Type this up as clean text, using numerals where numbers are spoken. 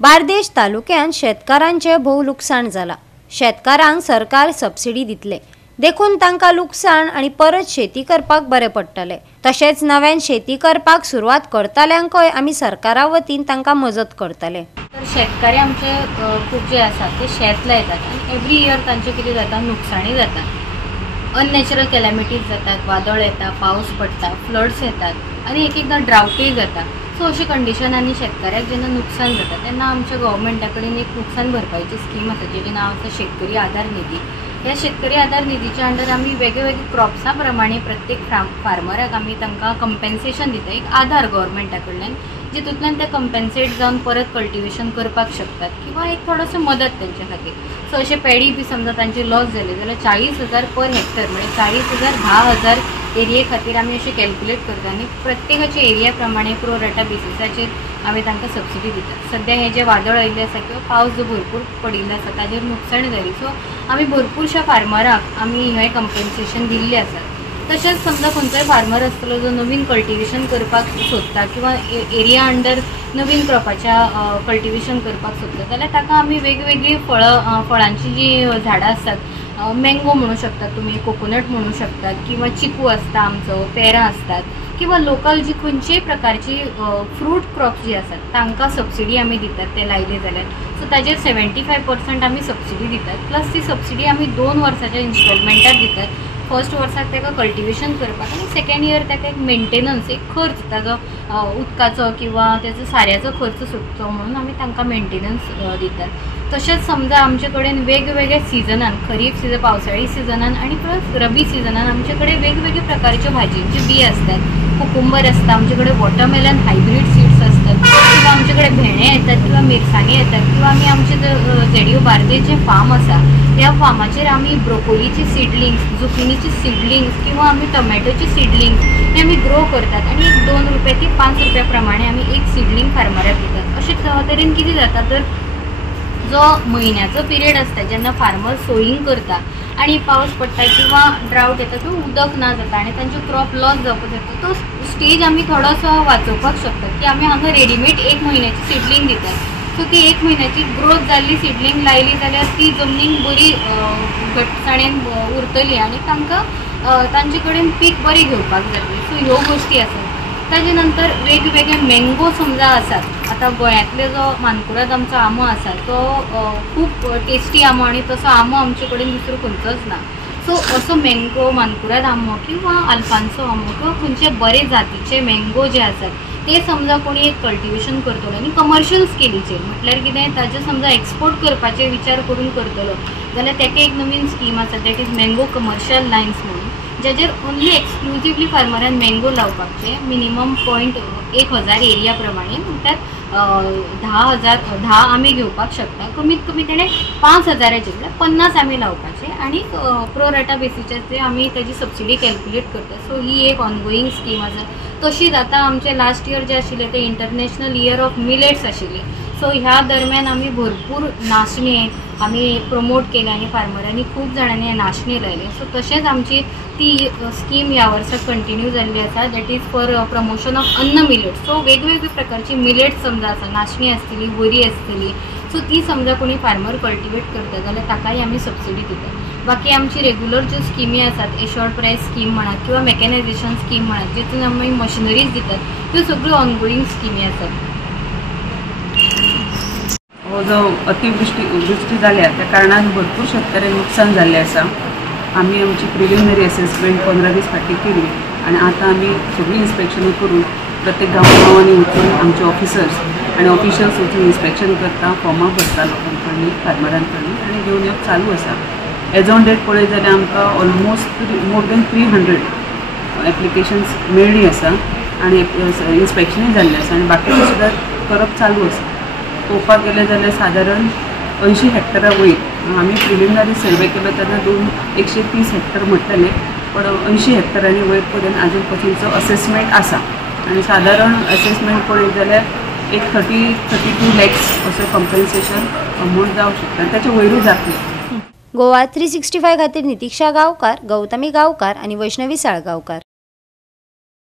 बार्देश तालुक्यात शेतकारांचे भोव लुकसाण जाला। शेतकारांक सरकार सबसिडी दितले, देखून तांकां लुकसाण आणि परत शेती करपाक बरे पडटले। तशेंच नव्यान शेती करपाक सुरवात करतल्यांकय आमी सरकारा वतीन तांकां मजत करतले। तर शेतकरी आमचे खूप जे आसात ते शेत लायतात आणि एवरी इयर तांचे कितें जाता, नुकसाणी जाता। अननॅचरल कॅलॅमिटीज जातात, वादळ येता, पावस पडटा, फ्लड्स येतात आणि एकदां ड्राउटूय जाता। सो अशा कंडिशनांनी शेतकऱ्याक जेन्ना नुकसान जाता तेन्ना आमच्या गव्हर्मेंटा कडेन एक नुकसान भरपाईची स्कीम आसा जेचें नांव आसा शेतकरी आधार निधी। ह्या शेतकरी आधार निधीच्या अंडर आमी वेगवेगळे क्रॉप्सा प्रमाणे प्रत्येक फार्मराक आमी तांकां कंपेन्सेशन दिता, एक आधार गव्हर्मेंटा कडल्यान, जितूंतल्यान ते कंपेन्सेट जावन परत कल्टिवेशन करपाक शकतात किंवा एक थोडोसो मदत तेंच्या खातीर। सो अशें पेडी बी समजा तांचे लॉस जाले जाल्यार 40,000 पर हेक्टर म्हणजे 40,000 10,000 एरिये खातीर आमी अशें कॅल्क्युलेट करता आनी प्रत्येकाच्या एरिया प्रमाणे प्रो रेटा बेसिसाचेर आमी तांकां सबसिडी दितात। सद्या हे जे वादळ आयिल्ले आसा किंवा पावस जो भरपूर पडिल्लो आसा ताजेर नुकसाण जाली, सो आमी भरपूरशा फार्मराक आमी हें कंपेन्सेशन दिल्लें आसा। तशेंच समजा खंयचोय फार्मर आसतलो जो नवीन कल्टिवेशन करपाक सोदता किंवा एरिया अंडर नवीन क्रॉपाच्या कल्टिवेशन करपाक सोदता जाल्यार ताका आमी वेगवेगळी फळांची जी झाडां आसतात, मँगो म्हणू शकतात तुमी, कोकोनट म्हणू शकतात किंवा चिकू आसता आमचो, पेरां असतात किंवा लोकल जी खंयचेय प्रकारची फ्रूट क्रॉप्स जी आसात तांकां सबसिडी आमी दितात ते लायले जाल्यार। सो ताजेर 75% आमी सबसिडी दितात, प्लस ती सबसिडी आमी 2 वर्साच्या इन्स्टॉलमेंटार दितात। फर्स्ट वर्साक ताका कल्टिवेशन करपाक आनी सेकंड इयर ताका एक मेंटेनन्स, एक खर्च ताजो उदकाचो किंवा त्याचो साऱ्याचो खर्च सुटचो म्हणून आमी तांकां मेंटेनन्स दितात। तशेंच समजा आमचे कडेन वेगवेगळ्या सिजनान, खरीप सिजन, पावसाळी सिजनान आणि प्लस रबी सिजनान आमचे कडेन वेगवेगळे प्रकारच्यो भाजयेंच्यो बी असतात। कुकुंबर आसता, आमचे कडेन वॉटरमेलन हायब्रीड सीड्स असतात किंवा आमचे कडेन भेंडे येतात किंवा मिरसांगे येतात किंवा आमी आमचे जेडिओ बार्देचे फार्म आसा ह्या फार्माचेर आमी ब्रोकोलीची सीडलिंग्स, जुकिनीची सीडलिंग्स किंवा आमी टोमॅटोची सीडलिंग्स हे आमी ग्रो करतात आणि 2 रुपया ते 5 रुपया प्रमाणे आमी एक सीडलिंग फार्मराक दितात। अशें तरेन कितें जाता तर जो म्हयन्याचो पिरियड आसता जेन्ना फार्मर सोईंग करता आणि पावस पडटा किंवा ड्राउट येता किंवा उदक ना जाता आणि तांचो क्रॉप लॉस जावपाक जाता, तो स्टेज आमी थोडोसो वाचोवपाक शकतात की आमी हांगा रेडीमेड 1 म्हयन्याची सीडलिंग दितात। सो ती 1 म्हयन्याची ग्रोथ जाल्ली सीडलिंग लायली जाल्यार ती जमनीक बरी घट्टसाणेन उरतली आणि तांकां तांचे कडेन पीक बरें घेवपाक जातलें। सो ह्यो गोश्टी आसात। ताजे नंतर वेगवेगळे मँगो समजा आसात, आता गोंयांतले जो मानकुराद आमचो आंबो आसा तो खूप टेस्टी आंबो आणि तसो आंबो आमचे कडेन दुसरो खंयचोच ना। सो असो मँगो, मानकुराद आंबो किंवा अल्फान्सो आंबो किंवा खंयचे बरे जातीचे मँगो जे आसात ते समजा कोणी एक कल्टिवेशन करतलो आनी कमर्शियल स्केलीचेर, म्हटल्यार कितें ताजे समजा एक्सपोर्ट करपाचे विचार करून करतलो जाल्यार ताका एक नवीन स्कीम आसा, that is mango commercial lines म्हणून, जेजेर ओन्ली एक्सक्लुझिवली फार्मरान मँगो लावपाचे। मिनिमम पॉयंट 1,000 एरिया प्रमाणे, म्हणल्यार 10 आमी घेवपाक शकता। कमीत कमी तेणें 5,000चे म्हळ्यार 50 आमी लावपाचे आणि प्रो रेटा बेसिसाचेर आमी ताजी सबसिडी कॅल्क्युलेट करता। सो ही एक ऑनगोईंग स्कीम आसा। तशीच आता आमचे लास्ट इयर जे आशिल्ले ते इंटरनॅशनल इयर ऑफ मिलेट्स आशिल्ले। सो ह्या दरम्यान आमी भरपूर नाचणे आमी प्रमोट केले आणि फार्मरांनी खूप जाणांनी नाचणे लायले। सो तशेंच आमची ती स्कीम ह्या वर्साक कंटिन्यू जाल्ली आसा, that is for promotion of अन्न मिलेट्स। सो वेगवेगळे प्रकारची मिलेट्स समजा आसा, नाचणी आसतली, वरी आसतली, सो ती समजा कोणी फार्मर कल्टिवेट करता जाल्यार ताकाय आमी सबसिडी दिता। बाकी आमची रेग्युलर ज्यो स्किमी आसात, एशोर्ड प्रायस स्कीम म्हणा किंवा मेकॅनायझेशन स्कीम म्हणा, जितून आमी मशिनरीज दितात, त्यो सगळ्यो ऑनगोईंग स्किमी आसात। हो जो अतिवृष्टी जाल्या त्या कारणान भरपूर शेतकऱ्यांक नुकसान जाल्लें आसा। आमी आमची प्रिलिमिनरी असेसमेंट 15 दीस फाटीं केली आणि आता आमी सगळी इन्स्पेक्शनां करून प्रत्येक गांवांनी वचून आमचे ऑफिसर्स आणि ऑफिशियल्स वचून इन्स्पेक्शन करता, फॉर्मां भरता लोकांकडली, फार्मरांकडली आणि घेवन येवप चालू आसा। एज ऑन डेट पळयत जाल्यार आमकां ऑलमोस्ट मोर दॅन 300 एप्लिकेशन्स मेळ्ळी आसा आणि इन्स्पेक्शनूय जाल्लें आसा आणि बाकीचे सुद्दां करप चालू आसा। पळोवपाक गेलें जाल्यार सादारण 80 हेक्टरा वयर आमी प्रिलिमिनरी सर्वे केलो तेन्ना 130 हेक्टर म्हटलेले, पण 80 हेक्टरांनी वयर पर्यंत आजून पसूनचो असेसमेंट आसा आणि सादारण असेसमेंट पळयत जाल्यार एक 32 लॅक्स असो कंपेन्सेशन अमावंट जावंक शकता, त्याच्या वयरूच जातलें। गोवा 365 खातीर नितीक्षा गांवकार, गौतमी गांवकार आणि वैष्णवी साळगांवकार।